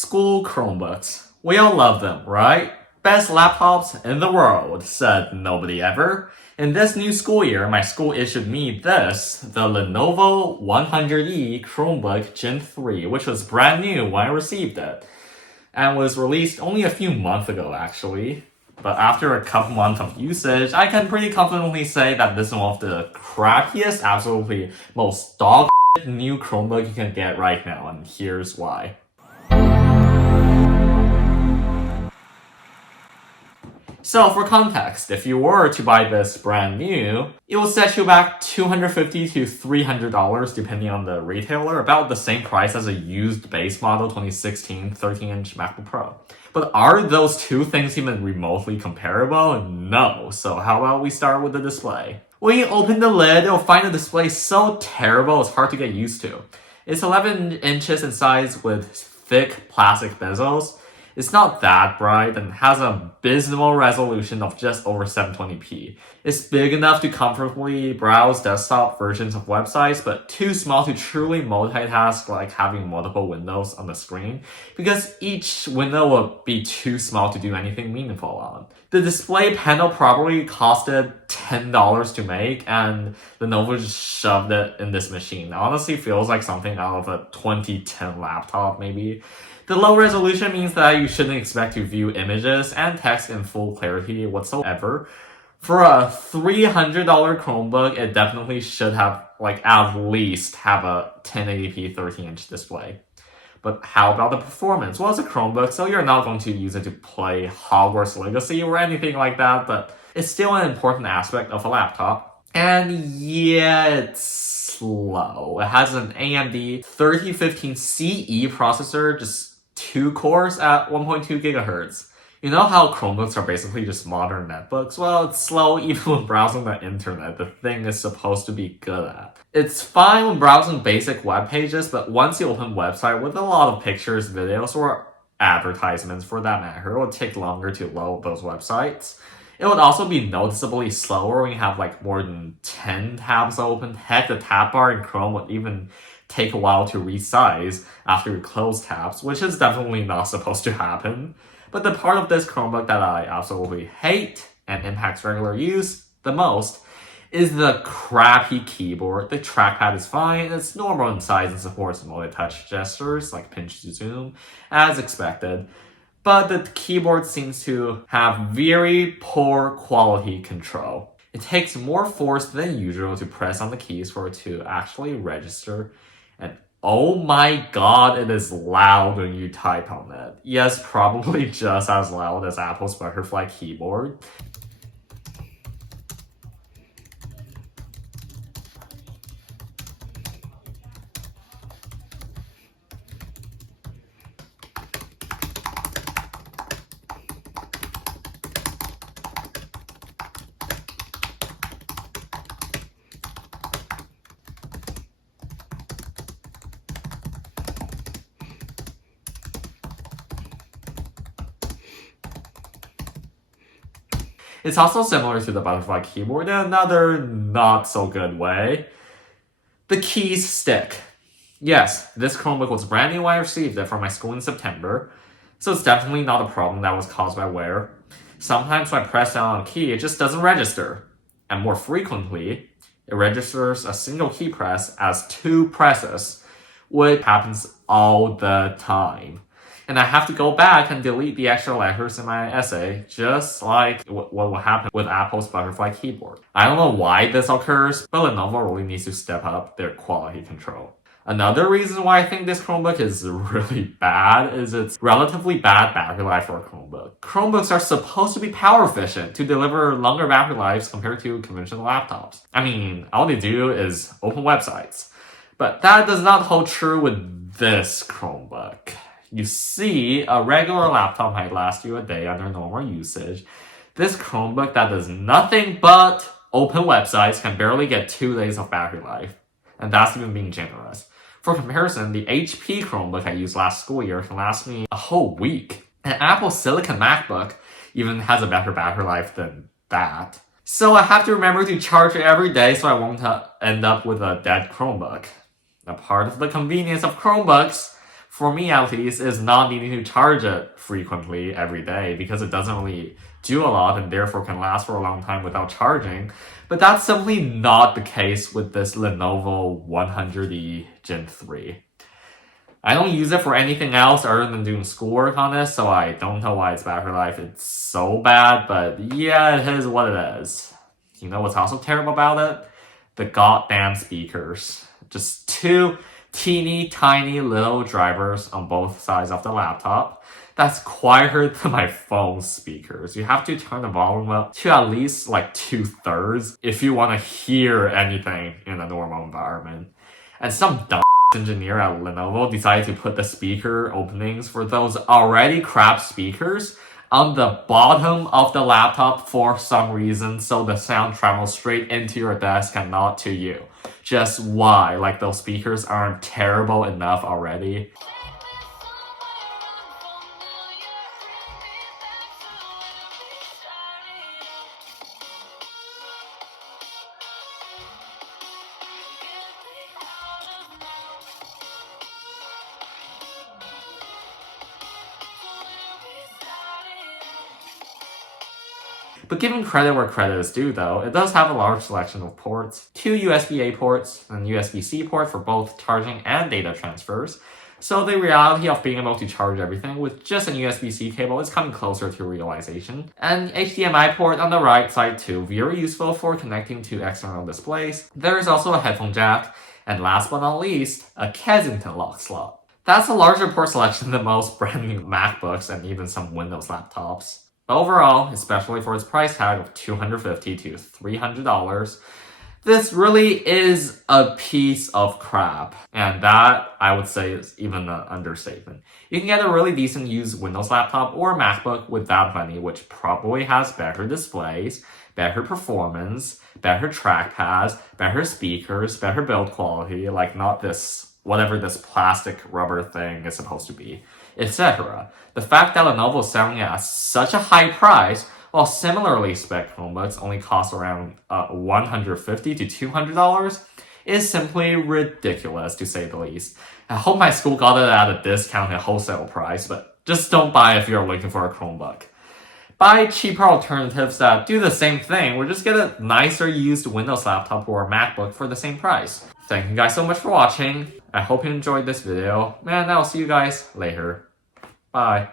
School Chromebooks. We all love them, right? Best laptops in the world, said nobody ever. In this new school year, my school issued me this, the Lenovo 100e Chromebook Gen 3, which was brand new when I received it, and was released only a few months ago actually. But after a couple months of usage, I can pretty confidently say that this is one of the crappiest, absolutely most dog new Chromebook you can get right now, and here's why. So for context, if you were to buy this brand new, it will set you back $250 to $300 depending on the retailer, about the same price as a used base model 2016 13-inch MacBook Pro. But are those two things even remotely comparable? No. So how about we start with the display? When you open the lid, you'll find the display so terrible it's hard to get used to. It's 11 inches in size with thick plastic bezels. It's not that bright and has an abysmal resolution of just over 720p. It's big enough to comfortably browse desktop versions of websites, but too small to truly multitask, like having multiple windows on the screen, because each window will be too small to do anything meaningful on. The display panel probably costed $10 to make, and Lenovo just shoved it in this machine. It honestly feels like something out of a 2010 laptop, maybe. The low resolution means that you shouldn't expect to view images and text in full clarity whatsoever. For a $300 Chromebook, it definitely should have, at least have a 1080p 13-inch display. But how about the performance? Well, it's a Chromebook, so you're not going to use it to play Hogwarts Legacy or anything like that, but it's still an important aspect of a laptop. And yeah, it's slow. It has an AMD 3015 CE processor, just 2 cores at 1.2 gigahertz. You know how Chromebooks are basically just modern netbooks? Well, it's slow even when browsing the internet, the thing is supposed to be good at. It's fine when browsing basic web pages, but once you open a website with a lot of pictures, videos, or advertisements for that matter, it will take longer to load those websites. It would also be noticeably slower when you have more than 10 tabs open. Heck, the tab bar in Chrome would even take a while to resize after you close tabs, which is definitely not supposed to happen. But the part of this Chromebook that I absolutely hate and impacts regular use the most is the crappy keyboard. The trackpad is fine, it's normal in size and supports multi-touch gestures like pinch to zoom, as expected. But the keyboard seems to have very poor quality control. It takes more force than usual to press on the keys for it to actually register. And oh my god, it is loud when you type on it. Yes, probably just as loud as Apple's butterfly keyboard. It's also similar to the butterfly keyboard in another not so good way. The keys stick. Yes, this Chromebook was brand new when I received it from my school in September, so it's definitely not a problem that was caused by wear. Sometimes when I press down on a key, it just doesn't register. And more frequently, it registers a single key press as 2 presses, which happens all the time. And I have to go back and delete the extra letters in my essay, just like what will happen with Apple's butterfly keyboard. I don't know why this occurs, but Lenovo really needs to step up their quality control. Another reason why I think this Chromebook is really bad is its relatively bad battery life for a Chromebook. Chromebooks are supposed to be power efficient to deliver longer battery lives compared to conventional laptops. I mean, all they do is open websites. But that does not hold true with this Chromebook. You see, a regular laptop might last you a day under normal usage. This Chromebook that does nothing but open websites can barely get 2 days of battery life. And that's even being generous. For comparison, the HP Chromebook I used last school year can last me a whole week. An Apple Silicon MacBook even has a better battery life than that. So I have to remember to charge it every day so I won't end up with a dead Chromebook. A part of the convenience of Chromebooks for me at least, is not needing to charge it frequently every day because it doesn't really do a lot and therefore can last for a long time without charging. But that's simply not the case with this Lenovo 100e Gen 3. I don't use it for anything else other than doing schoolwork on this, so I don't know why its battery life is so bad, but yeah, it is what it is. You know what's also terrible about it? The goddamn speakers. Just two teeny tiny little drivers on both sides of the laptop. That's quieter than my phone speakers. You have to turn the volume up to at least like 2/3 if you want to hear anything in a normal environment. And some dumb engineer at Lenovo decided to put the speaker openings for those already crap speakers on the bottom of the laptop for some reason, so the sound travels straight into your desk and not to you. Just why? Like those speakers aren't terrible enough already? But giving credit where credit is due though, it does have a large selection of ports, 2 USB-A ports and USB-C port for both charging and data transfers. So the reality of being able to charge everything with just a USB-C cable is coming closer to realization. And HDMI port on the right side too, very useful for connecting to external displays. There is also a headphone jack, and last but not least, a Kensington lock slot. That's a larger port selection than most brand new MacBooks and even some Windows laptops. But overall, especially for its price tag of $250 to $300, this really is a piece of crap. And that, I would say, is even an understatement. You can get a really decent used Windows laptop or MacBook with that money, which probably has better displays, better performance, better trackpads, better speakers, better build quality, like not this, whatever this plastic rubber thing is supposed to be, etc. The fact that Lenovo is selling it at such a high price, while similarly spec Chromebooks only cost around $150 to $200, is simply ridiculous to say the least. I hope my school got it at a discounted wholesale price, but just don't buy if you're looking for a Chromebook. Buy cheaper alternatives that do the same thing, or just get a nicer used Windows laptop or a MacBook for the same price. Thank you guys so much for watching. I hope you enjoyed this video, and I'll see you guys later. Bye.